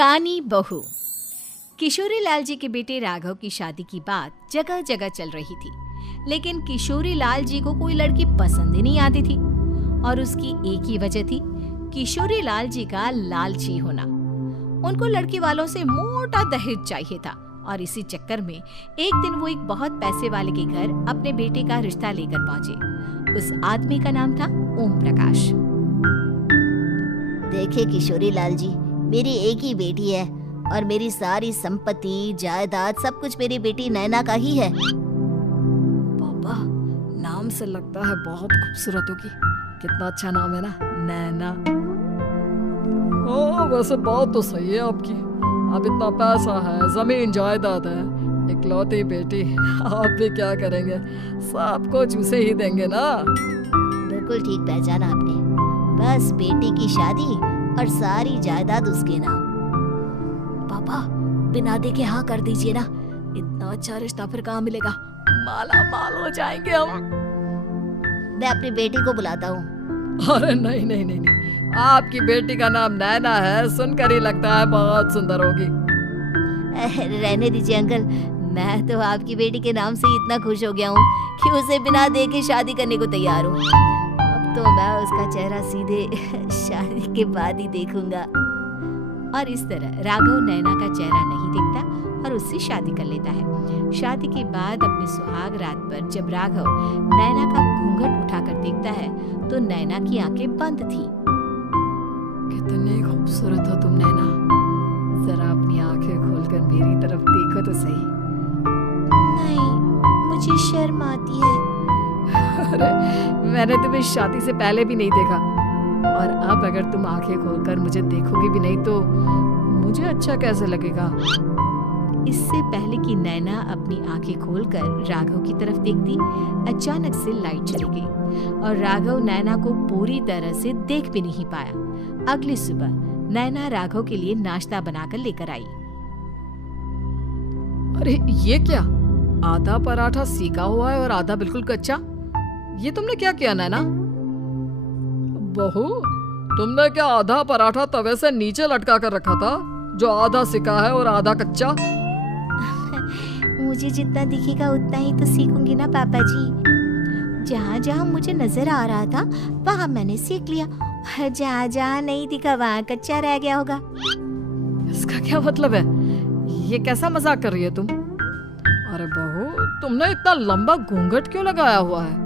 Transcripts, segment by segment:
कानी बहू। किशोरी लाल जी के बेटे राघव की शादी की बात जगह जगह चल रही थी, लेकिन किशोरी लाल जी को कोई लड़की पसंद ही नहीं आती थी। और उसकी एक ही वजह थी, किशोरी लाल जी का लालची होना। उनको लड़की वालों से मोटा दहेज चाहिए था और इसी चक्कर में एक दिन वो एक बहुत पैसे वाले के घर अपने बेटे का रिश्ता लेकर पहुंचे। उस आदमी का नाम था ओम प्रकाश। देखिए किशोरी लाल जी, मेरी एक ही बेटी है और मेरी सारी संपत्ति जायदाद सब कुछ मेरी बेटी नैना का ही है। पापा, नाम से लगता है बहुत खूबसूरत होगी। कितना अच्छा नाम है ना, नैना। हाँ, वैसे बात तो सही है आपकी। अब इतना पैसा है, जमीन जायदाद है, इकलौती बेटी, आप भी क्या करेंगे? सब कुछ उसे ही देंगे ना। बिल्कुल ठीक पहचाना आपने। बस बेटी की शादी और सारी जायदाद उसके नाम। पापा, बिना देखे हाँ कर दीजिए ना। इतना अच्छा रिश्ता फिर कहाँ मिलेगा? माला माल हो जाएंगे हम। मैं अपनी बेटी को बुलाता हूँ। अरे नहीं नहीं नहीं नहीं, आपकी बेटी का नाम नैना है, सुनकर ही लगता है बहुत सुंदर होगी। रहने दीजिए अंकल, मैं तो आपकी बेटी के नाम से ही इतना खुश हो गया हूँ कि उसे बिना देखे शादी करने को तैयार हूँ। अब तो मैं उसका चेहरा सीधे शादी के बाद ही देखूंगा। और इस तरह राघव नैना का चेहरा नहीं देखता और उससे शादी कर लेता है। शादी के बाद अपनी सुहाग रात पर जब राघव नैना का घूंघट उठाकर देखता है तो नैना की आंखें बंद थी। कितनी खूबसूरत हो तुम नैना, जरा अपनी आंखें खोलकर मेरी तरफ देखो तो सही। नहीं, मुझे शर्म आती है। अरे, मैंने तुम्हें शादी से पहले भी नहीं देखा और अब अगर तुम आंखें खोलकर मुझे देखोगी भी नहीं तो मुझे अच्छा कैसे लगेगा? इससे पहले कि नैना अपनी आंखें खोलकर राघव की तरफ देखती, अचानक से लाइट चली गई और राघव नैना को पूरी तरह से देख भी नहीं पाया। अगली सुबह नैना राघव के लिए नाश्ता बनाकर लेकर आई। अरे ये क्या, आधा पराठा सेका हुआ है और आधा बिल्कुल कच्चा। ये तुमने क्या किया नैना? बहू, तुमने क्या आधा पराठा तवे से नीचे लटका कर रखा था, जो आधा सेका है और आधा कच्चा? मुझे जितना दिखेगा उतना ही तो सीखूंगी ना पापा जी। जहाँ जहाँ मुझे नजर आ रहा था वहाँ मैंने सीख लिया, जहाँ जहाँ नहीं दिखा वहाँ कच्चा रह गया होगा। इसका क्या मतलब है? ये कैसा मजाक कर रही है तुम? अरे बहू, तुमने इतना लंबा घूंघट क्यों लगाया हुआ है?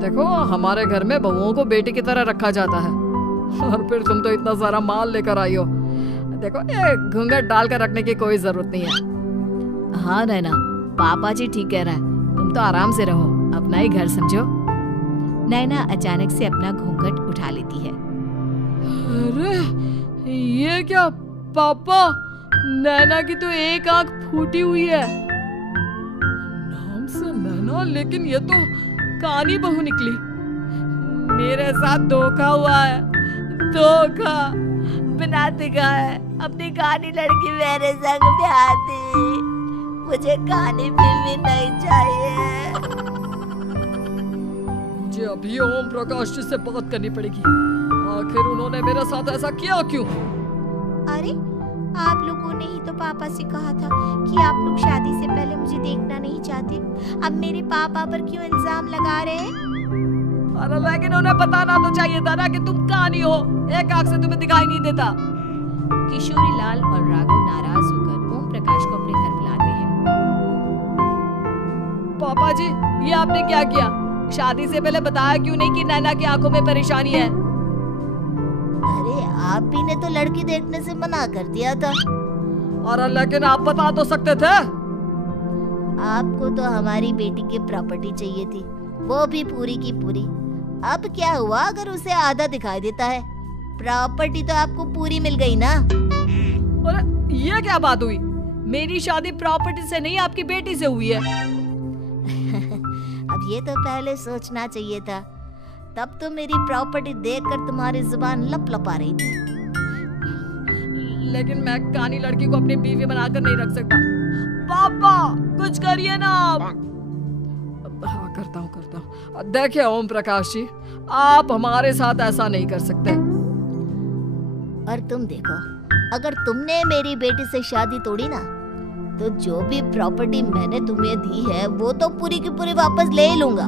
देखो, हमारे घर में बहुओं को बेटी की तरह रखा जाता है और फिर तुम तो इतना सारा माल लेकर आई हो। देखो, ये घूंघट डालकर रखने की कोई जरूरत नहीं है। हाँ नैना, पापा जी ठीक कह रहा है, तुम तो आराम से रहो, अपना ही घर समझो। नैना अचानक से अपना घूंघट उठा लेती है। अरे ये क्या पापा, नैना की तो एक आंख फूटी हुई है। नाम से नैना, लेकिन ये तो कानी बहू निकली। मेरे साथ धोखा हुआ है, धोखा। बिना दिखाए अपनी कानी लड़की मेरे संग ब्याह दी। मुझे कानी भी नहीं चाहिए। मुझे अभी ओम प्रकाश जी से बात करनी पड़ेगी। आखिर उन्होंने मेरे साथ ऐसा किया क्यों? अरे, आप लोगों ने ही तो पापा से कहा था कि आप लोग शादी से पहले मुझे देखना नहीं चाहते। अब मेरे पापा पर क्यों इल्जाम लगा रहे हैं? अरे लेकिन उन्हें बताना तो चाहिए था ना कि तुम कानी हो, एक आंख से तुम्हें दिखाई नहीं देता। किशोरी लाल और राघव नाराज होकर ओम प्रकाश को अपने घर बुलाते हैं। पापा जी, ये आपने क्या किया? शादी से पहले बताया क्यों नहीं कि नैना की आंखों में परेशानी है? अरे, आप ही ने तो लड़की देखने से मना कर दिया था। और लेकिन आप बता तो सकते थे। आपको तो हमारी बेटी की प्रॉपर्टी चाहिए थी, वो भी पूरी की पूरी। अब क्या हुआ अगर उसे आधा दिखाई देता है? प्रॉपर्टी तो आपको पूरी मिल गई ना। अरे ये क्या बात हुई? मेरी शादी प्रॉपर्टी से नहीं, आपकी बेटी से हुई है। अब ये तो पहले सोचना चाहिए था, तब तो मेरी प्रॉपर्टी देखकर तुम्हारी जुबान लपलपा रही थी। लेकिन मैं कानी लड़की को अपनी बीवी बनाकर नहीं रख सकता। पापा, कुछ करिए ना आप। हाँ, करता हूँ। देखिए ओम प्रकाश जी, आप हमारे साथ ऐसा नहीं कर सकते। और तुम देखो, अगर तुमने मेरी बेटी से शादी तोड़ी ना, तो जो भी प्रॉपर्टी मैंने तुम्हें दी है वो तो पूरी की पूरी वापस ले ही लूंगा,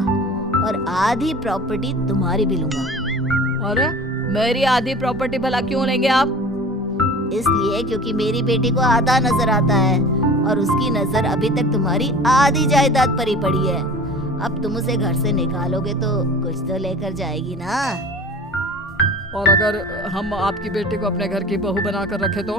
और आधी प्रॉपर्टी तुम्हारी भी लूंगा। अरे मेरी आधी प्रॉपर्टी भला क्यों लेंगे आप? इसलिए क्योंकि मेरी बेटी को आधा नजर आता है, और उसकी नजर अभी तक तुम्हारी आधी जायदाद पर ही पड़ी है। अब तुम उसे घर से निकालोगे तो कुछ तो लेकर जाएगी ना। और अगर हम आपकी बेटी को अपने घर की बहू बना कर रखे तो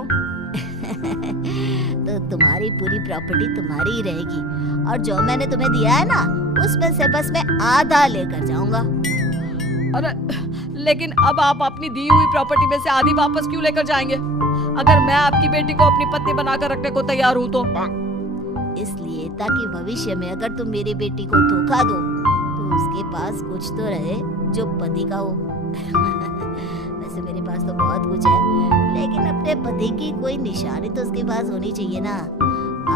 तो तुम्हारी पूरी प्रॉपर्टी तुम्हारी ही रहेगी, और जो मैंने तुम्हें दिया है ना, उसमें से बस मैं आधा लेकर जाऊंगा। अरे लेकिन अब आप अपनी दी हुई प्रॉपर्टी में से आधी वापस क्यों लेकर जाएंगे? अगर मैं आपकी बेटी को अपनी पत्नी बनाकर रखने को तैयार हूँ तो? इसलिए ताकि भविष्य में अगर तुम मेरी बेटी को धोखा दो तो उसके पास कुछ तो रहे जो पति का हो। वैसे मेरे पास तो बहुत कुछ है, लेकिन अपने पति की कोई निशानी तो उसके पास होनी चाहिए ना।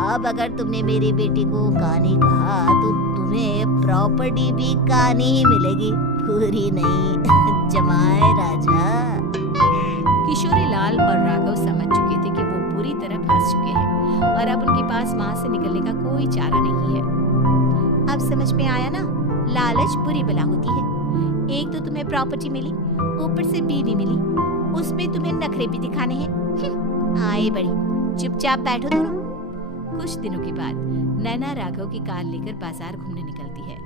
अब अगर तुमने मेरी बेटी को कहानी कहा तो तुम्हें प्रॉपर्टी भी कहानी ही मिलेगी, पूरी नहीं। जमाए राजा। किशोरी लाल और राघव समझ चुके थे कि वो पूरी तरह फंस चुके हैं और अब उनके पास वहां से निकलने का कोई चारा नहीं है। अब समझ में आया ना, लालच बुरी बला होती है। एक तो तुम्हें प्रॉपर्टी मिली, ऊपर से बीवी मिली, उसमें तुम्हें नखरे भी दिखाने हैं। आए बड़ी, चुपचाप बैठो दोनों। कुछ दिनों के बाद नैना राघव की कार लेकर बाजार घूमने निकलती है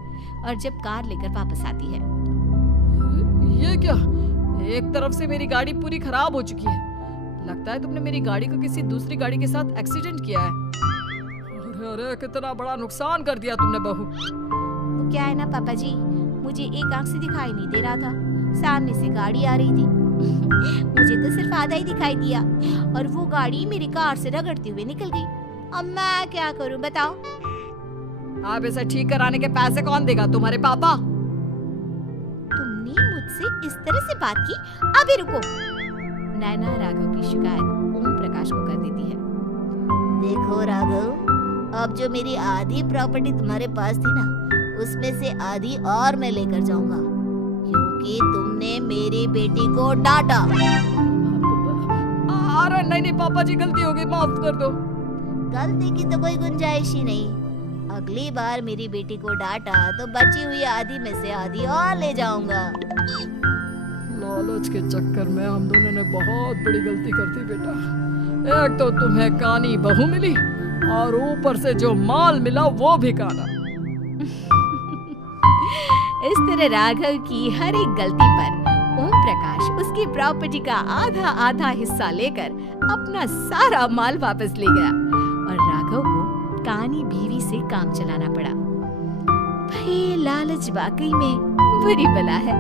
और जब कार लेकर वापस आती है, ये क्या? एक तरफ से मेरी गाड़ी पूरी खराब हो चुकी है। लगता है तुमने मेरी गाड़ी को किसी दूसरी गाड़ी के साथ एक्सीडेंट किया है। अरे अरे कितना बड़ा नुकसान कर दिया तुमने बहू। वो क्या है ना पापा जी, मुझे एक आंख से दिखाई नहीं दे रहा था, सामने से गाड़ी आ रही थी। मुझे तो सिर्फ आधा ही दिखाई दिया और वो गाड़ी मेरी कार से रगड़ते हुए निकल गई। अब मैं क्या करूं बताओ? आप इसे ठीक कराने के पैसे कौन देगा? तुम्हारे पापा? तुमने मुझसे इस तरह से बात की? अभी रुको। नैना राघव की शिकायत ओम प्रकाश को कर देती है। देखो राघव, अब जो मेरी आधी प्रॉपर्टी तुम्हारे पास थी ना, उसमें से आधी और मैं लेकर जाऊंगा, क्योंकि तुमने मेरी बेटी को डांटा। अरे नहीं नहीं पापा जी, गलती हो गई, माफ कर दो। गलती की तो कोई गुंजाइश ही नहीं। अगली बार मेरी बेटी को डांटा तो बची हुई आधी में से आधी और ले जाऊंगा। लालच के चक्कर में हम दोनों ने बहुत बड़ी गलती कर दी बेटा। एक तो तुम्हें कानी बहू मिली और ऊपर से जो माल मिला वो भी काना। इस तरह राघव की हर एक गलती पर ओम प्रकाश उसकी प्रॉपर्टी का आधा आधा हिस्सा लेकर अपना सारा माल वापस ले गया और राघव को कानी बीवी से काम चलाना पड़ा। भाई लालच वाकई में बुरी बला है।